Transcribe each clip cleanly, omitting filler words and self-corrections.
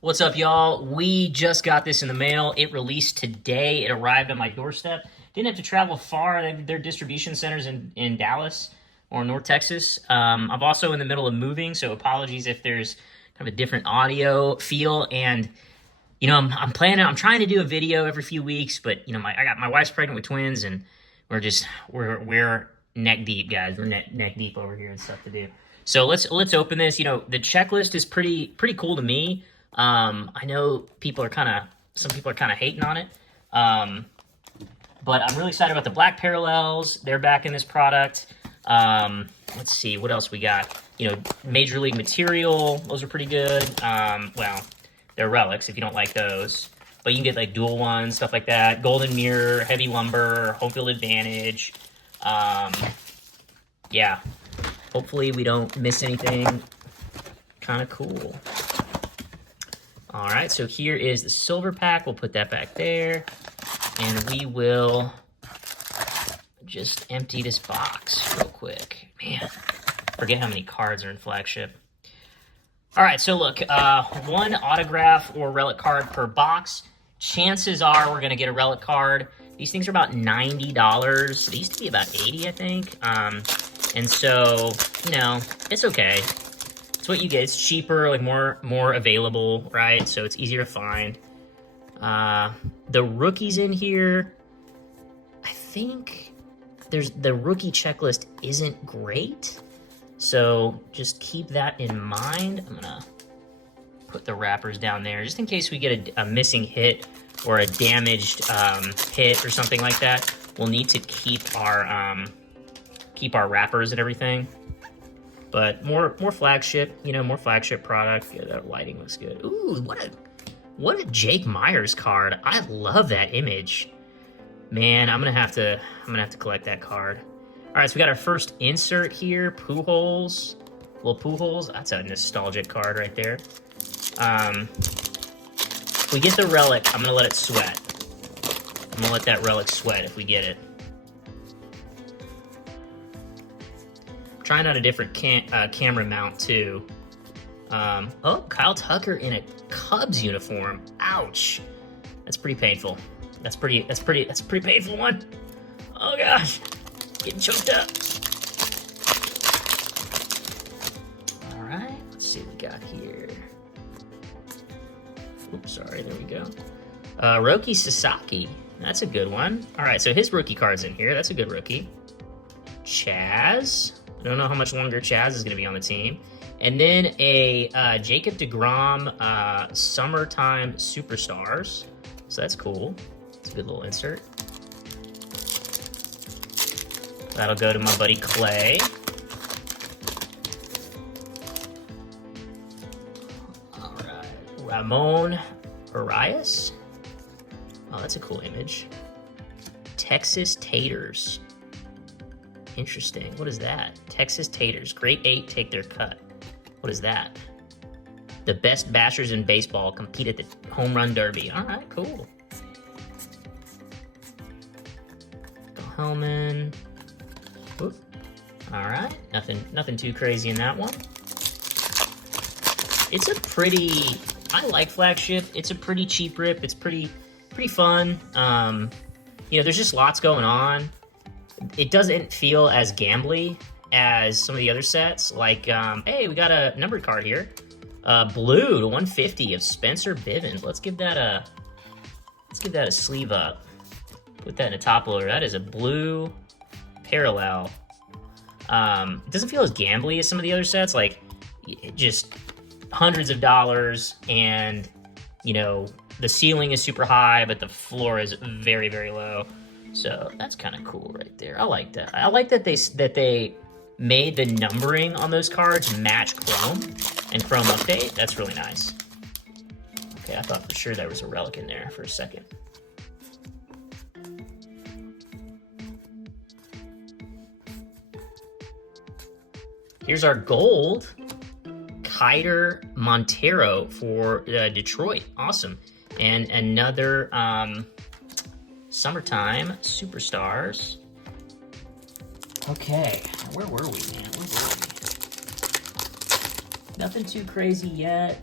What's up, y'all? We just got this in the mail. It released today. It arrived on my doorstep. Didn't have to travel far. They have their distribution centers in Dallas or North Texas. I'm also in the middle of moving, so apologies if there's kind of a different audio feel. And I'm planning. I'm trying to do a video every few weeks, but I got my wife's pregnant with twins, and we're neck deep, guys. We're neck deep over here and stuff to do. So let's open this. The checklist is pretty cool to me. I know some people are kind of hating on it. But I'm really excited about the black parallels. They're back in this product. Let's see what else we got. Major League material. Those are pretty good. Well, they're relics if you don't like those. But you can get like dual ones, stuff like that. Golden mirror, heavy lumber, home field advantage. Yeah. Hopefully we don't miss anything kind of cool. All right, so here is the silver pack. We'll put that back there. And we will just empty this box real quick. Man, forget how many cards are in flagship. All right, so look, one autograph or relic card per box. Chances are we're going to get a relic card. These things are about $90. They used to be about $80, I think. And so, it's okay. It's what you get. It's cheaper, like more available, right? So it's easier to find. The rookies in here, I think the rookie checklist isn't great. So just keep that in mind. I'm gonna put the wrappers down there just in case we get a missing hit or a damaged hit or something like that. We'll need to keep our wrappers and everything. But more flagship, more flagship product. Yeah, that lighting looks good. Ooh, what a Jake Myers card. I love that image. Man, I'm gonna have to collect that card. All right, so we got our first insert here. Pujols. Little Pujols. That's a nostalgic card right there. If we get the relic, I'm gonna let it sweat. I'm gonna let that relic sweat if we get it. Trying out a different camera mount too. Oh, Kyle Tucker in a Cubs uniform. Ouch. That's pretty painful. That's a pretty painful one. Oh gosh, getting choked up. All right, let's see what we got here. Oops, sorry, there we go. Roki Sasaki, that's a good one. All right, so his rookie card's in here. That's a good rookie. Chaz. I don't know how much longer Chaz is going to be on the team. And then a Jacob deGrom Summertime Superstars. So that's cool. It's a good little insert. That'll go to my buddy Clay. All right. Ramon Arias. Oh, that's a cool image. Texas Taters. Interesting. What is that? Texas Taters. Grade 8 take their cut. What is that? The best bashers in baseball compete at the home run derby. All right, cool. Hellman. Oop. All right. Nothing too crazy in that one. It's a pretty... I like flagship. It's a pretty cheap rip. It's pretty fun. There's just lots going on. It doesn't feel as gambly as some of the other sets. Like, hey, we got a numbered card here. Blue to 150 of Spencer Bivens. Let's give that a sleeve up. Put that in a top loader. That is a blue parallel. It doesn't feel as gambly as some of the other sets. Like, just hundreds of dollars, and the ceiling is super high, but the floor is very, very low. So that's kind of cool right there. I like that. I like that they made the numbering on those cards match Chrome and Chrome Update. That's really nice. Okay, I thought for sure there was a relic in there for a second. Here's our gold. Kiter Montero for Detroit. Awesome. And another Summertime Superstars. Okay, where were we, man? Where were we? Nothing too crazy yet.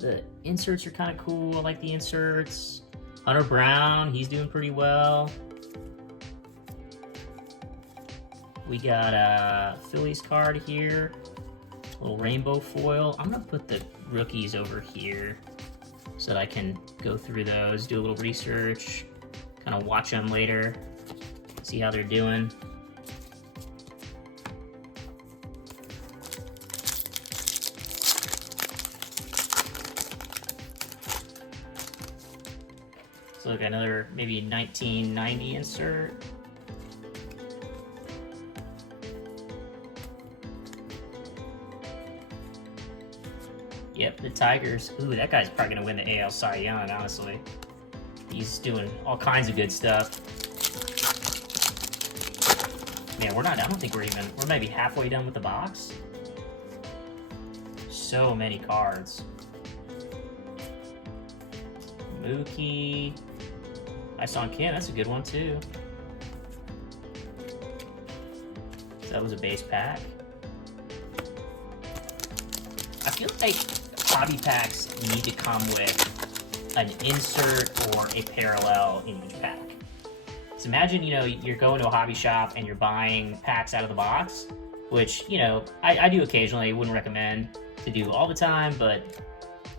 The inserts are kind of cool. I like the inserts. Hunter Brown, he's doing pretty well. We got a Phillies card here. Little rainbow foil. I'm gonna put the rookies over here so that I can go through those, do a little research, kind of watch them later, see how they're doing. So look, another maybe 1990 insert. Yep, the Tigers. Ooh, that guy's probably gonna win the AL Cy Young, honestly. He's doing all kinds of good stuff. Man, I don't think we're maybe halfway done with the box. So many cards. Mookie. Ison Kim, that's a good one too. So that was a base pack. I feel like hobby packs need to come with an insert or a parallel in each pack. So imagine, you're going to a hobby shop and you're buying packs out of the box, which, I do occasionally. Wouldn't recommend to do all the time, but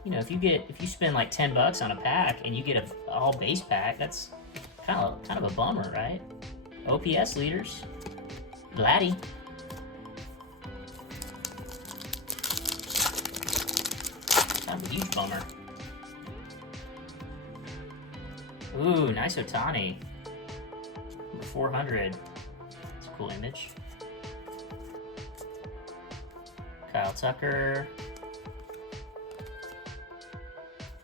if you spend like $10 on a pack and you get a all base pack, that's kind of a bummer, right? OPS leaders, Vladdy. Kind of a huge bummer. Ooh, nice Ohtani. Number 400. It's a cool image. Kyle Tucker.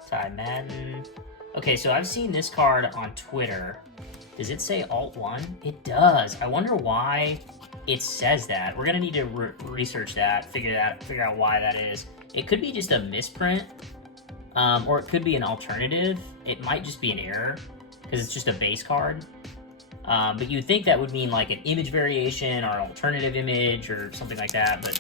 Ty Madden. Okay, so I've seen this card on Twitter. Does it say Alt 1? It does. I wonder why it says that. We're gonna need to research that, figure out why that is. It could be just a misprint, or it could be an alternative. It might just be an error, because it's just a base card. But you'd think that would mean like an image variation or an alternative image or something like that, but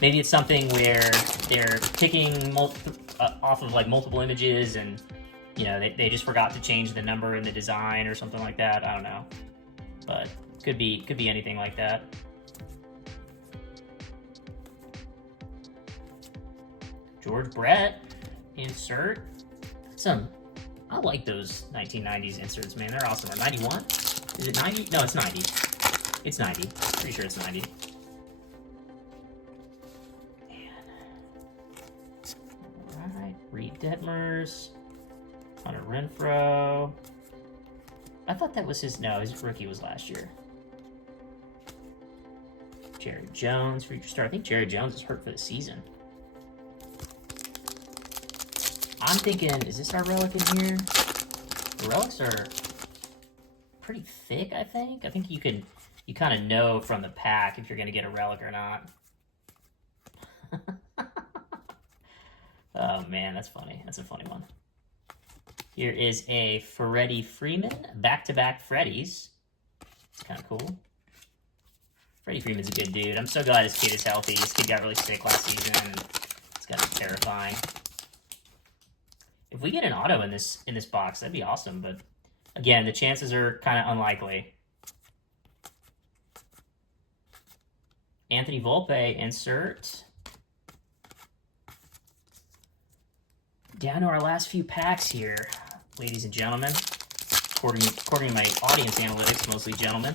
maybe it's something where they're picking off of like multiple images and they just forgot to change the number in the design or something like that. I don't know, but could be anything like that. George Brett insert. I like those 1990s inserts, man. They're awesome. Or 91? Is it 90? No, it's 90. It's 90. Pretty sure it's 90. Alright, Reed Detmers. Hunter Renfroe. I thought that was his rookie was last year. Jerry Jones, future star. I think Jerry Jones is hurt for the season. I'm thinking, is this our relic in here? The relics are pretty thick, I think. I think you kind of know from the pack if you're going to get a relic or not. Oh, man, that's funny. That's a funny one. Here is a Freddie Freeman, back-to-back Freddies. It's kind of cool. Freddie Freeman's a good dude. I'm so glad his kid is healthy. His kid got really sick last season, and it's kind of terrifying. If we get an auto in this box, that'd be awesome, but again, the chances are kind of unlikely. Anthony Volpe, insert. Down to our last few packs here, ladies and gentlemen. According to my audience analytics, mostly gentlemen.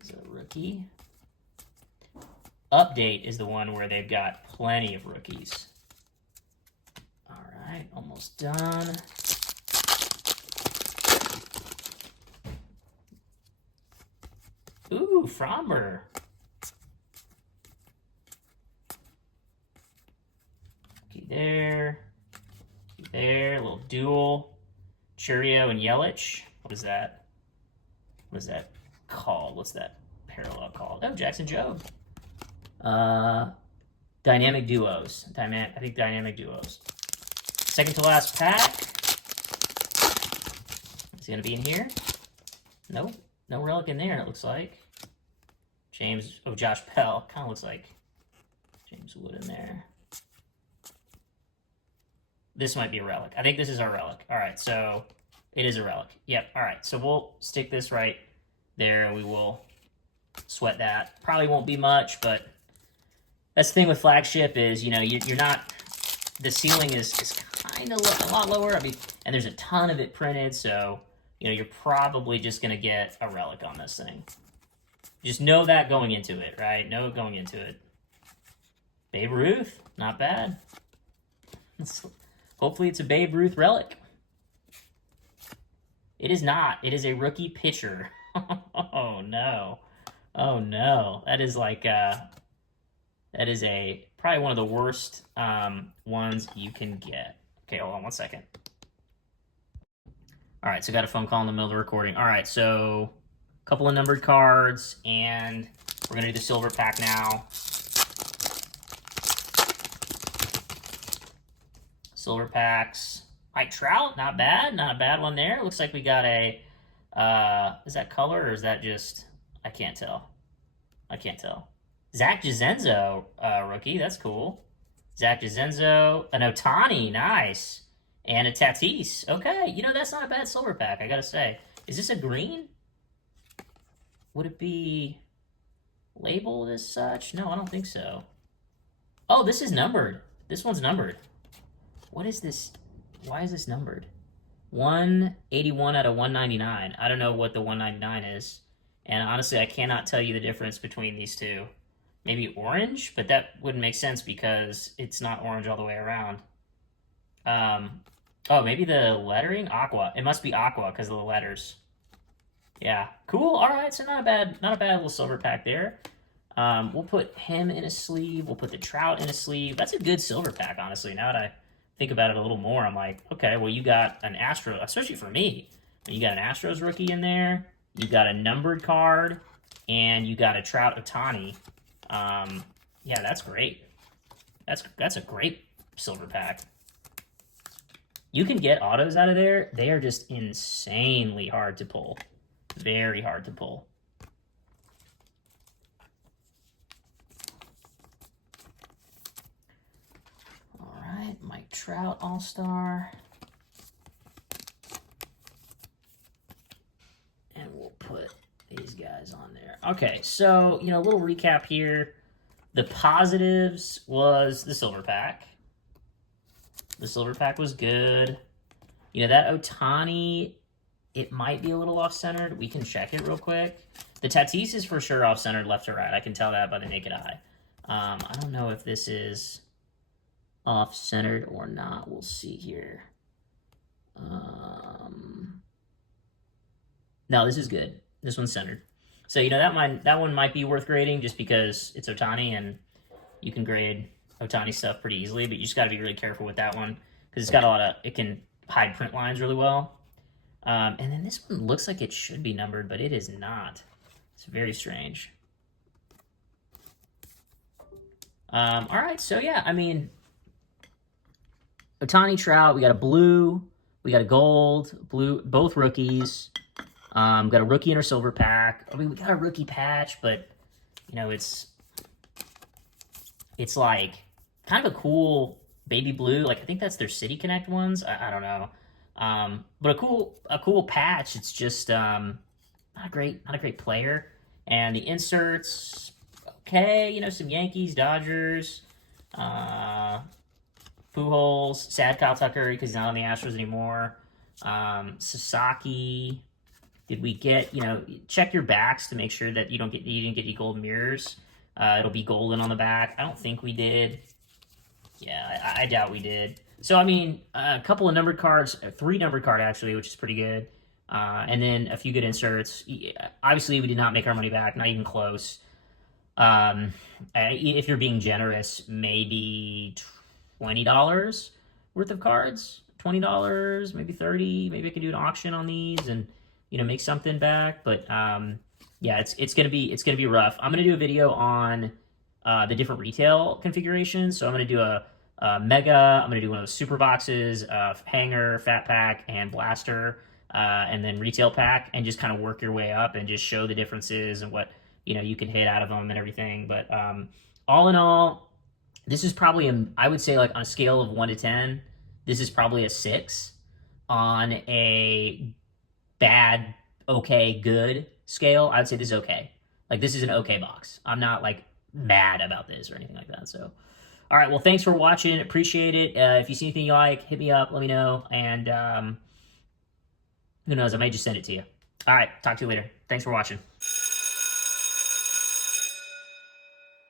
Is a rookie. Update is the one where they've got plenty of rookies. All right, almost done. Ooh, Fromber. There, a little dual, Churio and Yelich. What is that? What is that called? What's that parallel called? Oh, Jackson Jobe. Dynamic duos. I think dynamic duos. Second to last pack. Is he gonna be in here? Nope. No relic in there, it looks like. Josh Pell. Kind of looks like James Wood in there. This might be a relic. I think this is our relic. All right, so it is a relic. Yep, all right. So we'll stick this right there. We will sweat that. Probably won't be much, but that's the thing with flagship is, you know, you're not, the ceiling is kind of a lot lower. I mean, and there's a ton of it printed, so, you know, you're probably just going to get a relic on this thing. Just know that going into it, right? Know it going into it. Babe Ruth, not bad. Hopefully it's a Babe Ruth relic. It is not. It is a rookie pitcher. Oh, no. Oh, no. That is like, that is probably one of the worst ones you can get. Okay, hold on one second. All right, so got a phone call in the middle of the recording. All right, so a couple of numbered cards, and we're going to do the silver pack now. Silver packs. Mike Trout, not bad. Not a bad one there. Looks like we got a, is that color or is that just, I can't tell. I can't tell. Zach Jazenzo, rookie. That's cool. Zach Jazenzo, an Ohtani, nice. And a Tatis. Okay, you know, that's not a bad silver pack, I gotta say. Is this a green? Would it be labeled as such? No, I don't think so. Oh, this is numbered. This one's numbered. What is this? Why is this numbered? 181 out of 199. I don't know what the 199 is. And honestly, I cannot tell you the difference between these two. Maybe orange, but that wouldn't make sense because it's not orange all the way around. Oh, maybe the lettering? Aqua. It must be aqua because of the letters. Yeah, cool. All right, so not a bad little silver pack there. We'll put him in a sleeve. We'll put the Trout in a sleeve. That's a good silver pack, honestly. Now that I think about it a little more, I'm like, okay, well, you got an Astro, especially for me. You got an Astros rookie in there. You got a numbered card, and you got a Trout Ohtani. Yeah, that's great. That's a great silver pack. You can get autos out of there. They are just insanely hard to pull. Very hard to pull. All right, Mike Trout All-Star. And we'll put these guys on there. Okay, so, you know, a little recap here. The positives was the silver pack. The silver pack was good. You know, that Ohtani, it might be a little off-centered. We can check it real quick. The Tatis is for sure off-centered left to right. I can tell that by the naked eye. I don't know if this is off-centered or not. We'll see here. No, this is good. This one's centered. So, you know, that one might be worth grading just because it's Ohtani and you can grade Ohtani stuff pretty easily, but you just got to be really careful with that one because it's got a lot of, it can hide print lines really well. And then this one looks like it should be numbered, but it is not. It's very strange. All right, so yeah, I mean, Ohtani, Trout, we got a blue, we got a gold, blue, both rookies. Got a rookie in our silver pack. I mean, we got a rookie patch, but, you know, it's like kind of a cool baby blue. Like, I think that's their City Connect ones. I don't know. But a cool patch. It's just not a great player. And the inserts, okay, you know, some Yankees, Dodgers, Pujols, sad Kyle Tucker because he's not on the Astros anymore. Sasaki. Did we get, you know, check your backs to make sure that you didn't get any gold mirrors. It'll be golden on the back. I don't think we did. Yeah, I doubt we did. So, I mean, a couple of numbered cards, 3 numbered card actually, which is pretty good. And then a few good inserts. Obviously, we did not make our money back, not even close. If you're being generous, maybe $20 worth of cards. $20, maybe $30. Maybe I could do an auction on these and, you know, make something back. But yeah, it's gonna be rough. I'm gonna do a video on the different retail configurations. So I'm gonna do a mega. I'm gonna do one of those super boxes, hanger, fat pack, and blaster, and then retail pack, and just kind of work your way up and just show the differences and what, you know, you can hit out of them and everything. But all in all, This is probably, I would say, like on a scale of 1 to 10, this is probably a 6. On a bad, okay, good scale, I would say this is okay. Like, this is an okay box. I'm not, like, mad about this or anything like that. So, all right, well, thanks for watching. Appreciate it. If you see anything you like, hit me up. Let me know. And who knows, I may just send it to you. All right, talk to you later. Thanks for watching.